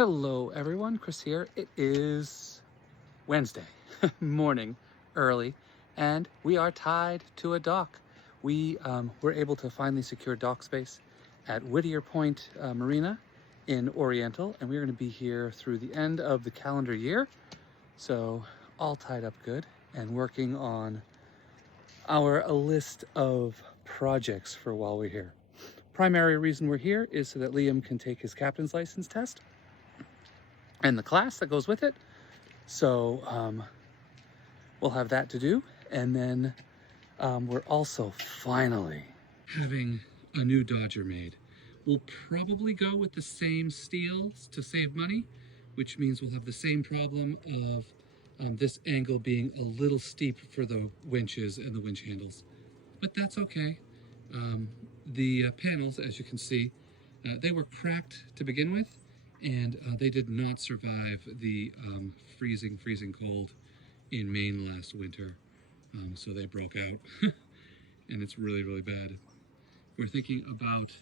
Hello everyone, Chris here. It is Wednesday morning, early, and we are tied to a dock. We were able to finally secure dock space at Whittier Point Marina in Oriental, and we're going to be here through the end of the calendar year. So all tied up good and working on our list of projects for while we're here. Primary reason we're here is so that Liam can take his captain's license test and the class that goes with it. So we'll have that to do. And then we're also finally having a new Dodger made. We'll probably go with the same steel to save money, which means we'll have the same problem of this angle being a little steep for the winches and the winch handles. But that's okay. The panels, as you can see, they were cracked to begin with, and they did not survive the freezing cold in Maine last winter. So they broke out, and it's really bad. We're thinking about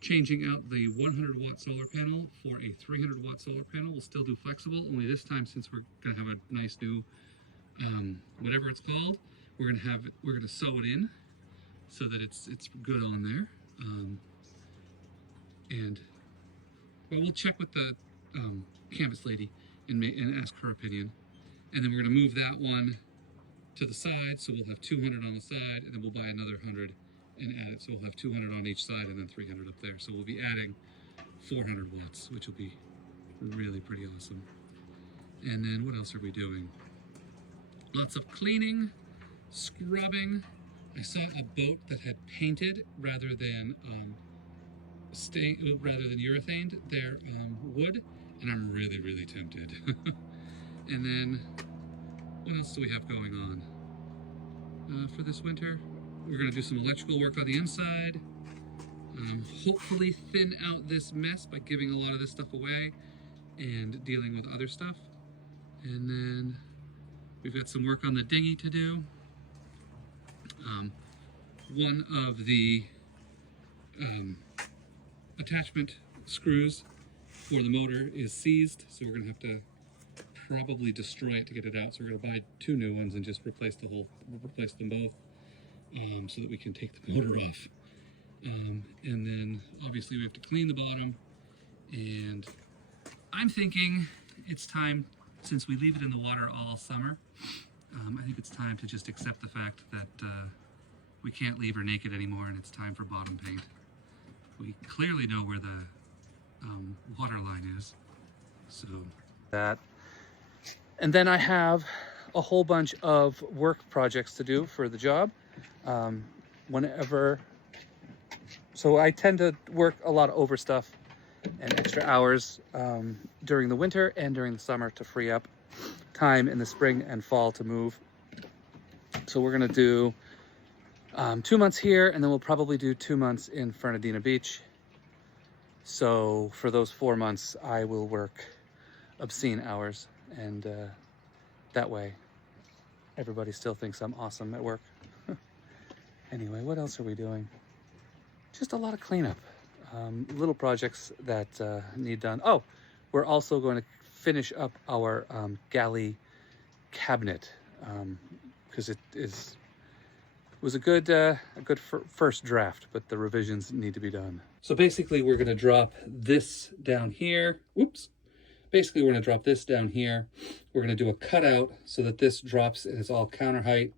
changing out the 100 watt solar panel for a 300 watt solar panel. We'll still do flexible, only this time, since we're gonna have a nice new, whatever it's called, we're gonna sew it in so that it's good on there. Well, we'll check with the canvas lady and ask her opinion. And then we're gonna move that one to the side, so we'll have 200 on the side, and then we'll buy another 100 and add it. So we'll have 200 on each side and then 300 up there. So we'll be adding 400 watts, which will be really pretty awesome. And then what else are we doing? Lots of cleaning, scrubbing. I saw a boat that had painted rather than urethaned their wood, and I'm really tempted. And then what else do we have going on for this winter? We're going to do some electrical work on the inside. Hopefully thin out this mess by giving a lot of this stuff away and dealing with other stuff. And then we've got some work on the dinghy to do. One of the attachment screws for the motor is seized, so we're going to have to probably destroy it to get it out. So we're going to buy 2 new ones and just replace them both, so that we can take the motor off. And then obviously we have to clean the bottom, and I'm thinking it's time, since we leave it in the water all summer, I think it's time to just accept the fact that we can't leave her naked anymore, and it's time for bottom paint. We clearly know where the water line is, so that. And then I have a whole bunch of work projects to do for the job. So I tend to work a lot of over stuff and extra hours during the winter and during the summer to free up time in the spring and fall to move. So we're gonna do 2 months here, and then we'll probably do 2 months in Fernandina Beach. So for those 4 months, I will work obscene hours, and that way everybody still thinks I'm awesome at work. Anyway, what else are we doing? Just a lot of cleanup, little projects that need done. Oh, we're also going to finish up our galley cabinet, because it was a good first draft, but the revisions need to be done. So basically we're going to drop this down here. Oops. Basically we're going to drop this down here. We're going to do a cutout so that this drops and it's all counter height.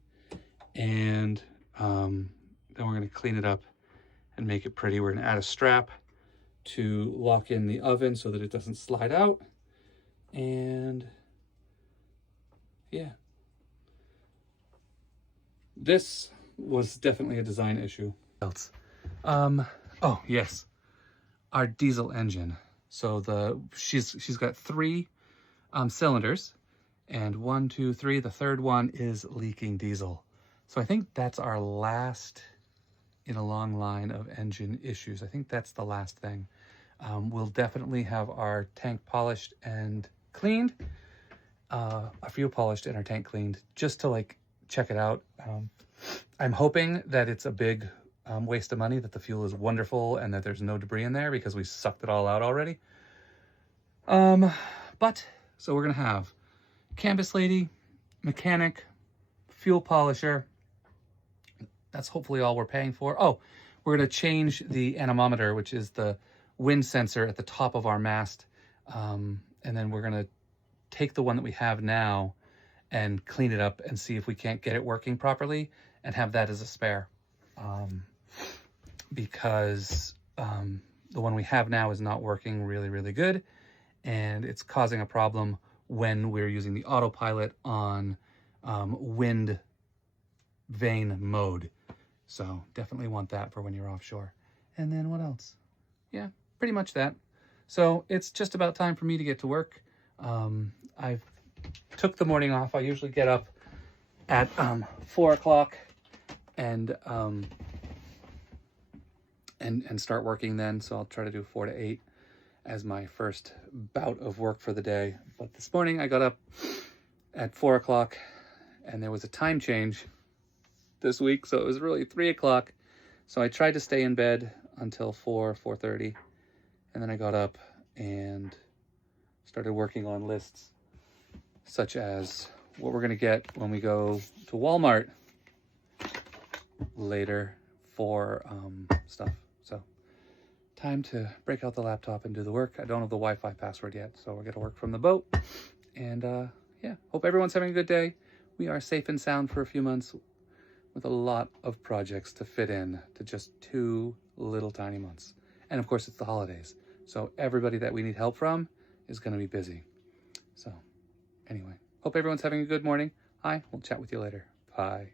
And then we're going to clean it up and make it pretty. We're going to add a strap to lock in the oven so that it doesn't slide out. And yeah. This was definitely a design issue. Else. Oh yes, our diesel engine. So she's got 3 cylinders, and 1, 2, 3. The third one is leaking diesel. So I think that's our last in a long line of engine issues. I think that's the last thing. We'll definitely have our tank polished and cleaned, our fuel polished and our tank cleaned, just to like check it out. I'm hoping that it's a big waste of money, that the fuel is wonderful and that there's no debris in there, because we sucked it all out already. So we're gonna have canvas lady, mechanic, fuel polisher. That's hopefully all we're paying for. Oh, we're gonna change the anemometer, which is the wind sensor at the top of our mast. And then we're gonna take the one that we have now and clean it up and see if we can't get it working properly and have that as a spare. Because the one we have now is not working really, really good, and it's causing a problem when we're using the autopilot on wind vane mode. So definitely want that for when you're offshore. And then what else? Yeah, pretty much that. So it's just about time for me to get to work. I've took the morning off. I usually get up at 4 o'clock and start working then. So I'll try to do 4 to 8 as my first bout of work for the day. But this morning I got up at 4 o'clock and there was a time change this week. So it was really 3 o'clock. So I tried to stay in bed until 4:30. And then I got up and started working on lists, such as what we're gonna get when we go to Walmart later for stuff. So time to break out the laptop and do the work. I don't have the Wi-Fi password yet, so we're gonna work from the boat. And yeah, hope everyone's having a good day. We are safe and sound for a few months with a lot of projects to fit in to just 2 little tiny months. And of course it's the holidays. So everybody that we need help from is gonna be busy. So anyway, hope everyone's having a good morning. We'll chat with you later. Bye.